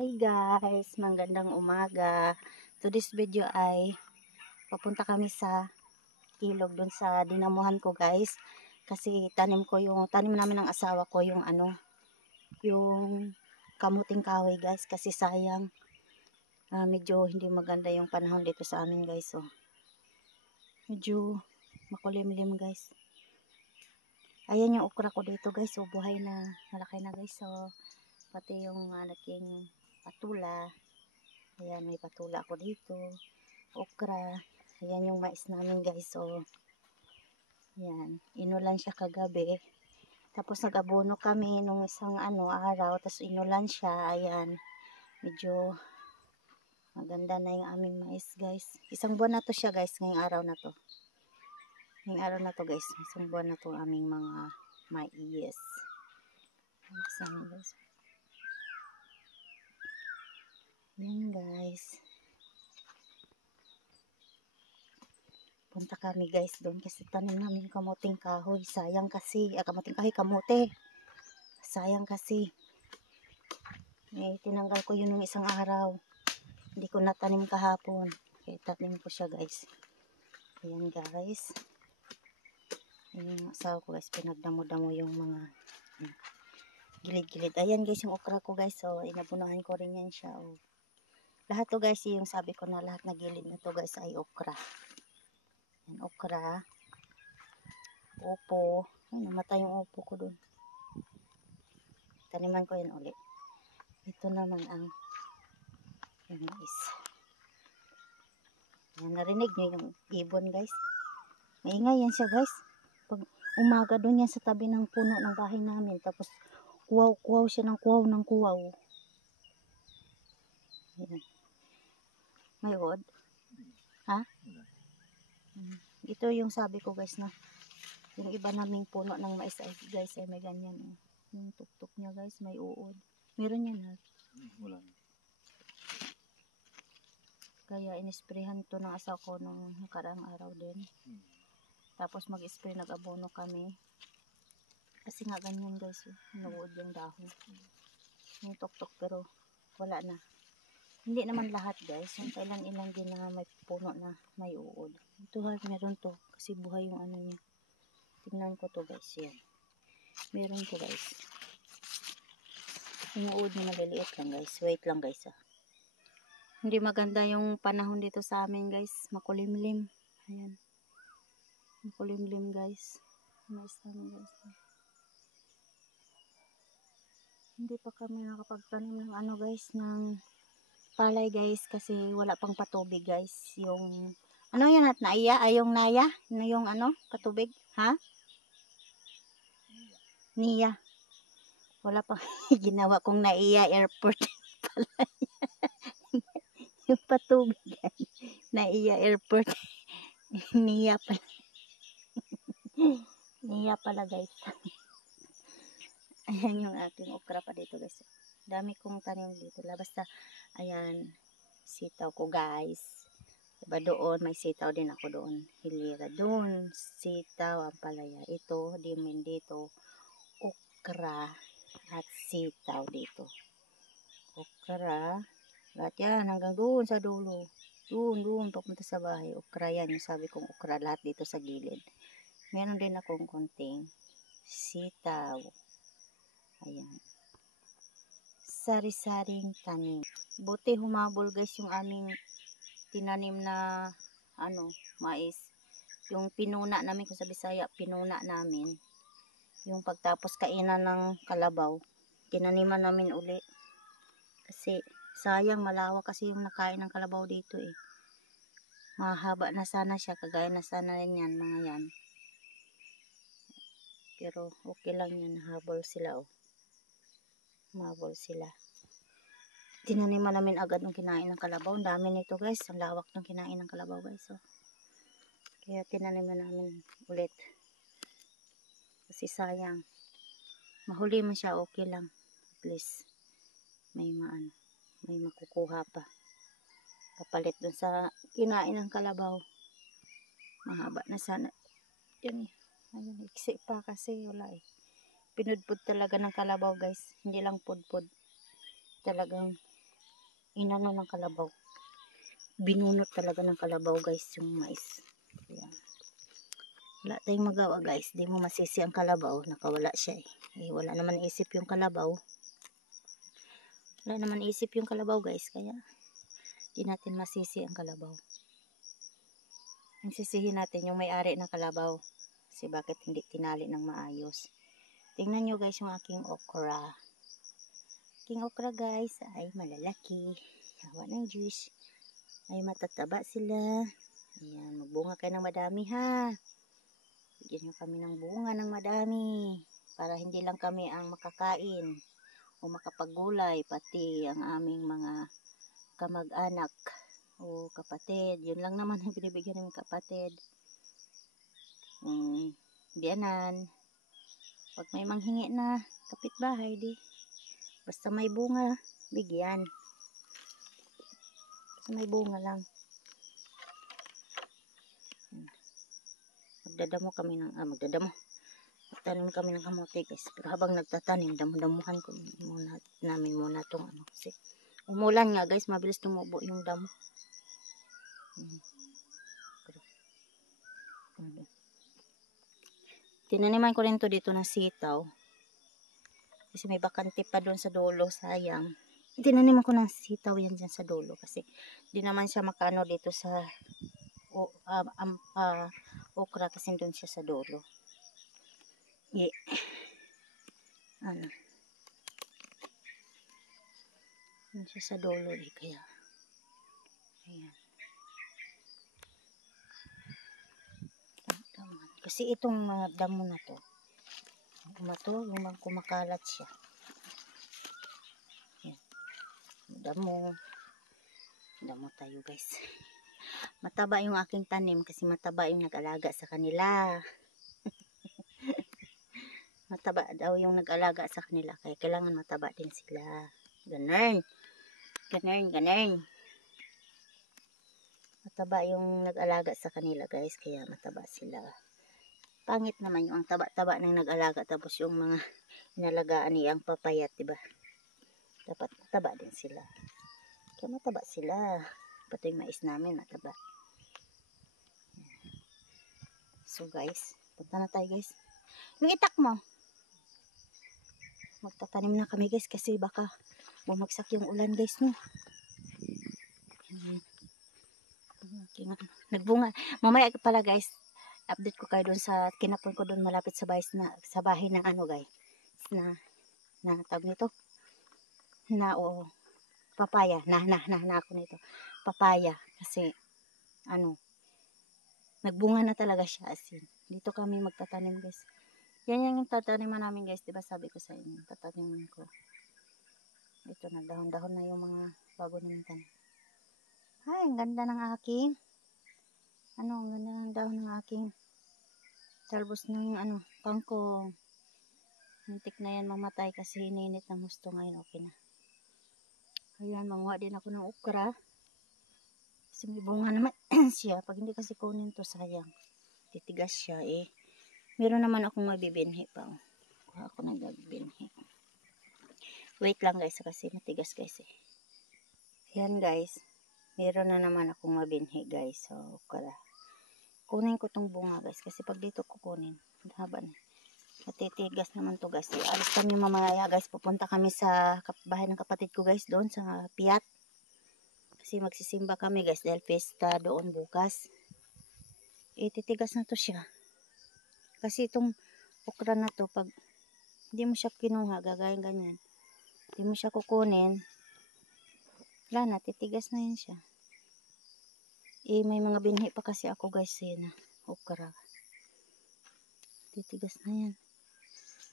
Hi guys, magandang umaga. Today's video ay papunta kami sa ilog dun sa dinamuhan ko guys. Kasi tanim namin ng asawa ko yung yung kamuting kahoy guys. Kasi sayang, medyo hindi maganda yung panahon dito sa amin guys. So, medyo makulimlim guys. Ayan yung okra ko dito guys. So, buhay na, malaki na guys. So, pati yung naging patula. Ayan, may patula ako dito. Okra. Ayan yung mais namin guys. So, ayan. Inulan siya kagabi. Tapos nag-abono kami nung isang araw. Tapos inulan siya. Ayan. Medyo maganda na yung aming mais guys. Isang buwan na to siya guys. Ngayong araw na to. Ngayong araw na to guys. Isang buwan na to aming mga mais. Ayan guys. Ayan guys. Punta kami guys doon kasi tanim namin kamuting kahoy. Sayang kasi, kamuting kahoy, kamote. Sayang kasi. Tinanggal ko yun ng isang araw. Hindi ko natanim kahapon. Kaya tanim ko siya guys. Ayan guys. Ayan yung asawa ko guys. Pinagdamo-damo yung mga gilid-gilid. Ayan guys yung okra ko guys. So inabunahan ko rin yan siya. Oh. Lahat to guys yung sabi ko na lahat na gilid na to guys ay okra. Ayan, okra. Upo. Ay, namatay yung upo ko dun. Taniman ko yan ulit. Ito naman ang mais. Yan, narinig nyo yung ibon guys. Maingay yan siya guys. Pag umaga doon yan sa tabi ng puno ng bahay namin. Tapos kuwaw-kuwaw siya ng kuwaw ng kuwaw. Yan. May od? Ha? Ito yung sabi ko guys na yung iba naming puno ng mais ay guys ay may ganyan. Yung tuktok niya guys may uod. Meron yan ha? Wala. Kaya inisprehan to ng asawa ko nung nakaraang araw din. Tapos mag-spray, nag-abono kami. Kasi nga ganyan guys, nuod yung dahon. Yung tuktok pero wala na. Hindi naman lahat guys, yung kailan-ilan din na may puno na may uod. Ito ha, meron to. Kasi buhay yung niya. Tingnan ko to guys, yan. Meron to guys. Yung uod niya maliliit lang guys. Wait lang guys ha. Hindi maganda yung panahon dito sa amin guys. Makulimlim. Ayan. Makulimlim guys. Mais namin guys. Hindi pa kami nakapagtanim ng guys, ng palay guys. Kasi wala pang patubig guys. Yung, yun at naiya? Ay yung naya? Yung patubig? Ha? Niya. Wala pang ginawa kong naiya airport. Yung patubig guys. Naiya airport. Niya pala. Niya pala guys. Ayan yung aking okra pa dito guys. Dami kong tanim dito. Basta, ayan, sitaw ko guys. Diba doon, may sitaw din ako doon. Hilira doon, sitaw, ampalaya. Ito, dimin dito, okra, at sitaw dito. Okra, lahat yan, hanggang doon sa dulo. Doon, papunta sa bahay. Okra yan, yung sabi kong okra, lahat dito sa gilid. Meron din akong konting sitaw. Ayan. Sari-saring tanim. Buti humabol guys yung aming tinanim na mais. Yung pinuna namin, kung sa Bisaya, pinuna namin. Yung pagtapos kainan ng kalabaw, tinaniman namin uli. Kasi sayang, malawak kasi yung nakain ng kalabaw dito eh. Mahaba na sana siya, kagaya na sana yan, mga yan. Pero okay lang yan, habol sila oh. Mabol sila. Tinaniman namin agad ng kinain ng kalabaw. Ang dami nito guys. Ang lawak ng kinain ng kalabaw guys. So, kaya tinaniman namin ulit. Kasi sayang. Mahuli man siya, okay lang. At least may makukuha pa. Kapalit dun sa kinain ng kalabaw. Mahaba na sana. Yan eh. Ayun, iksi pa kasi wala eh. Pinudpud talaga ng kalabaw guys. Hindi lang pudpud. Talagang inano ng kalabaw. Binunot talaga ng kalabaw guys yung mais. Ayan. Wala tayong magawa guys. Di mo masisi ang kalabaw. Nakawala siya eh. Wala naman isip yung kalabaw. Wala naman isip yung kalabaw guys. Kaya di natin masisi ang kalabaw. Ang sisihin natin yung may-ari ng kalabaw. Kasi bakit hindi tinali ng maayos. Tingnan nyo guys yung aking okra. Aking okra guys ay malalaki. Hawa ng juice. Ay matataba sila. Ayan, magbunga kayo ng madami ha. Bigyan nyo kami ng bunga ng madami. Para hindi lang kami ang makakain o makapagulay. Pati ang aming mga kamag-anak o kapatid. Yun lang naman ang binibigyan ng kapatid. Biyanan. Pag may manghingi na kapitbahay di. Basta may bunga, bigyan. Basta may bunga lang. Magtanim kami ng kamote guys. Pero habang nagtatanim, damo-damuhan ko namin muna itong ano. Kasi umulan nga guys, mabilis tumubo yung damo. Tinaniman ko rin to dito ng sitaw. Kasi may bakante pa doon sa dulo, sayang. Tinaniman ko ng sitaw yan dyan sa dulo. Kasi di naman siya makano dito sa okra kasi doon siya sa dulo. Doon siya sa dulo eh, kaya. Ayan. Kasi itong damo na to, yung kumakalat siya. Ayan. Damo tayo guys. Mataba yung aking tanim kasi mataba yung nag-alaga sa kanila. Mataba daw yung nag-alaga sa kanila. Kaya kailangan mataba din sila. Ganun. Mataba yung nag-alaga sa kanila guys. Kaya mataba sila. Pangit naman yung taba-taba ng nag-alaga. Tapos yung mga inalagaan niyang papayat. Diba? Dapat mataba din sila. Kaya mataba sila. Pati yung mais namin mataba. So guys. Punta na tayo guys. Yung itak mo. Magtatanim na kami guys kasi baka bumagsak yung ulan guys no. Nagbunga. Mamaya pala guys, update ko kayo doon sa kinapon ko doon malapit sa bahay na ano guys. Na tawag nito. Papaya. Na ako nito. Papaya kasi ano nagbunga na talaga siya asin. Dito kami magtatanim guys. Yan yung tataniman namin guys, diba sabi ko sa inyo, tataniman ko. Ito na, dahon-dahon na yung mga bago namin tanim. Ay, ang ganda ng aking, ang ganda ng dahon ng aking talbos ng kangkong. Hintik na yan mamatay kasi hininit ng gusto ngayon, okay na. Ayan, manguha din ako ng okra. Kasi may bunga naman siya. Pag hindi kasi kunin to, sayang. Titigas siya eh. Meron naman akong mabibinhi pa. Kuha ako ng mabibinhi. Wait lang guys kasi matigas guys eh. Ayan guys. Meron na naman akong mabinhi guys. So, okra. Kunin ko tong bunga guys. Kasi pag dito kukunin. Haba na. Matitigas naman to guys. Alis kami mamaya guys. Pupunta kami sa bahay ng kapatid ko guys. Doon sa Piat. Kasi magsisimba kami guys. Dahil pesta doon bukas. Titigas na to siya. Kasi itong okra na to, pag hindi mo siya kinuha, gagawin ganyan. Hindi mo siya kukunin, wala na, titigas na yan siya. May mga binhi pa kasi ako guys, na okra. Titigas na yan.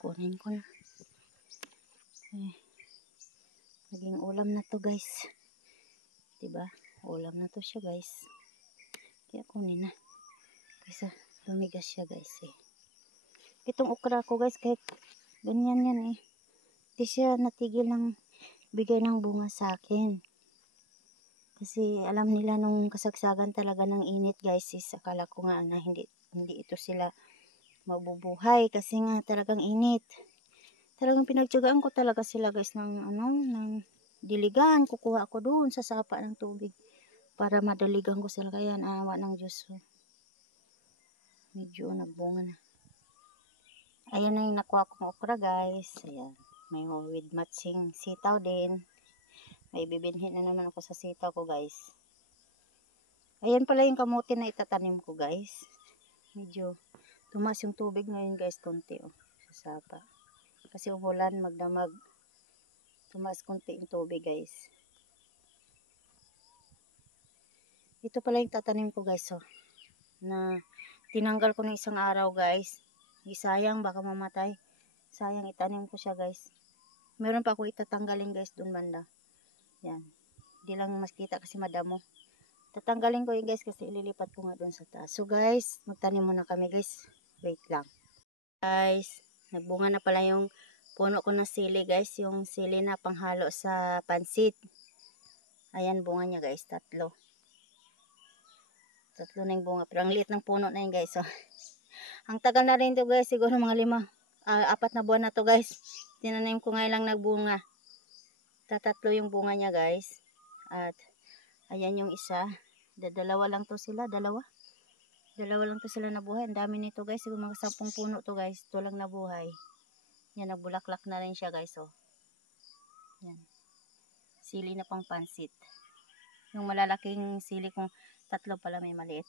Kunin ko na. Naging ulam na to guys. Diba? Ulam na to siya guys. Kaya kunin na. Kasi lumigas siya guys eh. Itong okra ko guys, kahit ganyan yan eh. Hindi siya natigil ng bigay ng bunga sa akin. Kasi alam nila nung kasagsagan talaga ng init guys, akala ko nga na hindi ito sila mabubuhay kasi nga talagang init. Talagang pinagtiyagaan ko talaga sila guys ng diligan. Kukuha ako doon sa sapa ng tubig para madaligan ko sila. Kaya awa ng Diyos. Medyo nagbunga na. Ayan na yung nakuha kong okra guys. Ayan. May with matching sitaw din. May bibinhin na naman ako sa sitaw ko guys. Ayan pala yung kamote na itatanim ko guys. Medyo tumas yung tubig ngayon guys. Konti sa sapa. Kasi umulan magdamag. Tumas konti yung tubig guys. Ito pala yung tatanim ko guys. Na tinanggal ko ng isang araw guys. Sayang baka mamatay. Sayang itanim ko siya guys. Meron pa ako itatanggalin guys doon banda. Yan. Hindi lang makita kasi madamo. Tatanggalin ko yun guys kasi ililipat ko nga doon sa taas. So guys, magtanim muna kami guys. Wait lang. Guys, nagbunga na pala yung puno ko na sili guys. Yung sili na panghalo sa pansit. Ayan bunga niya guys. Tatlo na yung bunga. Pero ang liit ng puno na yun guys. So, ang tagal na rin to guys. Siguro mga 4 na buwan na to guys. Tinanim ko ngayon lang nagbunga. Tatlo yung bunga niya guys. At ayan yung isa. Dalawa lang to sila. Dalawa lang to sila nabuhay. Ang dami nito guys. Siguro mga 10 puno to guys. Ito lang nabuhay. Yan, nagbulaklak na rin siya guys. Yan. Sili na pang pansit. Yung malalaking sili kong 3 pala may maliit.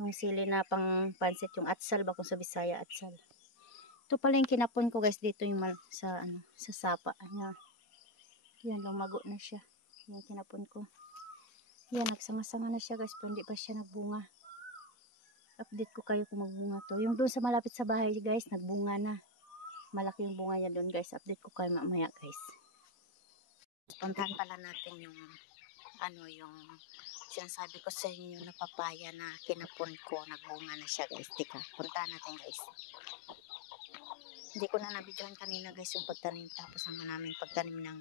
Yung sili na pang pansit. Yung atsal ba kung sa Bisaya atsal. Ito pala yung kinapon ko guys. Dito yung sa sapa. Yan, lumago na siya. Yan, kinapon ko. Yan, nagsama-sama na siya guys. Pero hindi pa siya nagbunga. Update ko kayo kung magbunga to. Yung doon sa malapit sa bahay guys, nagbunga na. Malaki yung bunga niya doon guys. Update ko kayo mamaya guys. Puntahan pala natin yung yung sinasabi ko sa inyo na papaya na kinapon ko. Nagbunga na siya guys. Tika, puntahan natin guys. Hindi ko na nabidyohan kanina guys yung pagtanim. Tapos naman namin pagtanim ng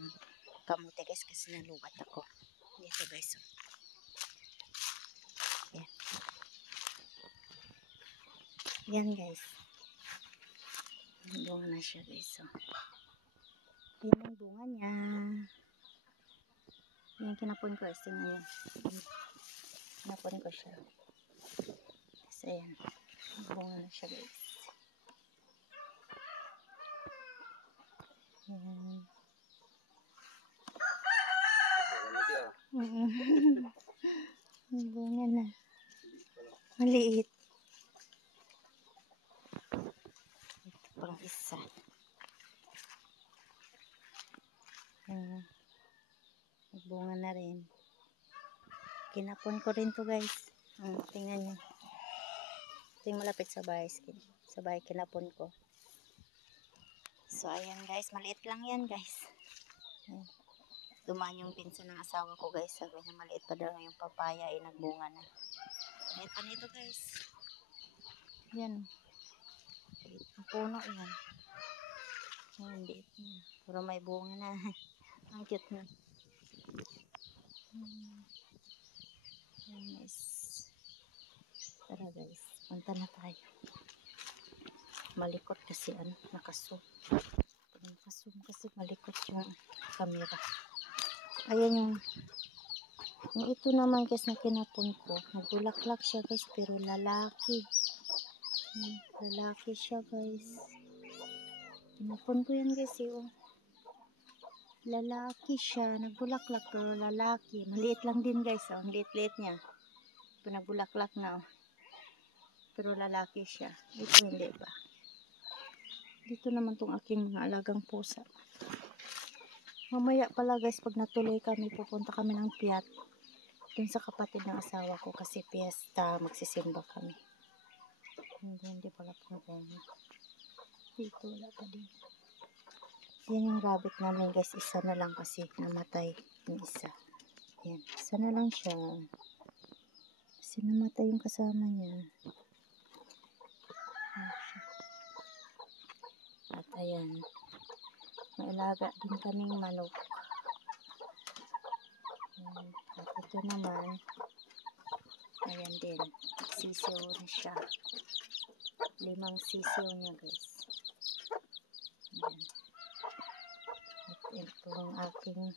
kamote guys kasi nalubat ako. Dito guys. Yan. Yan guys. Bunga na siya guys. Yan ang bunga niya. Yan kinapon ko guys. Tingnan yan. Kinapon ko siya. Kasi yan. Bunga na siya guys. Yan. Bunga na. Maliit. Ito pang isa. Nagbunga na rin. Kinapon ko rin to guys. Tingnan nyo. Ito yung malapit sa bahay. Sa bahay kinapon ko. So ayan guys. Maliit lang yan guys. Dumaan yung pinsan ng asawa ko guys. Sabi niya maliit pa daw yung papaya. Nagbunga na. Maliit pa nito guys. Yan. Ang puno yan. Hindi. Pero may bunga na. Ang cute na. Nice. Tara guys. Punta na tayo. Malikot kasi nakasum. Nakasum kasi malikot yung camera. Ayan yung ito naman guys na kinapon ko. Nagbulaklak siya guys pero lalaki. Lalaki siya guys. Kinapon ko yan guys lalaki siya. Nagbulaklak pero lalaki. Maliit lang din guys. Ang liit-liit niya. Nagbulaklak na pero lalaki siya. Ito hindi pa. Dito naman tong aking mga alagang pusa. Mamaya pala guys pag natuloy kami pupunta kami ng Piat. Dun sa kapatid ng asawa ko kasi piyesta. Magsisimba kami. Hindi pala problema. Dito wala pa din. Yan yung rabbit namin guys. Isa na lang kasi namatay yung isa. Yan. Isa na lang siya. Kasi namatay yung kasama niya. At ayan. May alaga din kaming manok. Yan. At ito naman. Ayan din. Sisiw na siya. 5 sisiw niya guys. Ayan. At ito ang aking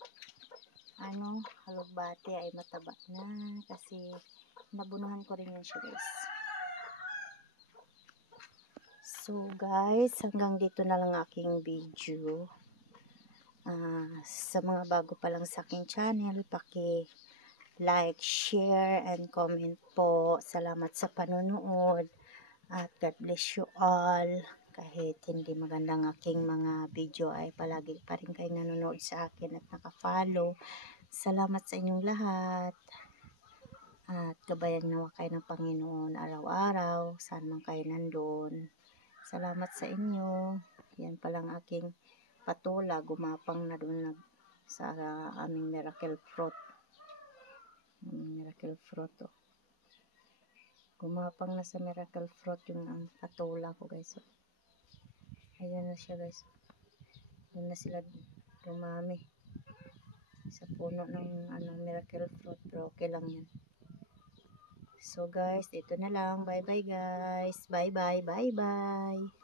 halugbati ay mataba na kasi nabunuhan ko rin yan siya guys. So guys, hanggang dito na lang aking video. Sa mga bago pa lang sa aking channel, like, share, and comment po. Salamat sa panonood at God bless you all. Kahit hindi magandang aking mga video ay palagi pa rin kayo nanonood sa akin at nakafollow. Salamat sa inyong lahat. At gabayan nawa kayo ng Panginoon araw-araw. Saan man kayo nandun. Salamat sa inyo. Yan palang aking patula. Gumapang na doon sa aming miracle fruit. Miracle fruit. Oh. Gumapang na sa miracle fruit yung ang patula ko guys. Oh. Ayan na siya guys. Doon na sila dumami. Sa puno ng miracle fruit, pero okay lang yan. So guys, dito na lang. Bye bye guys. Bye bye. Bye bye.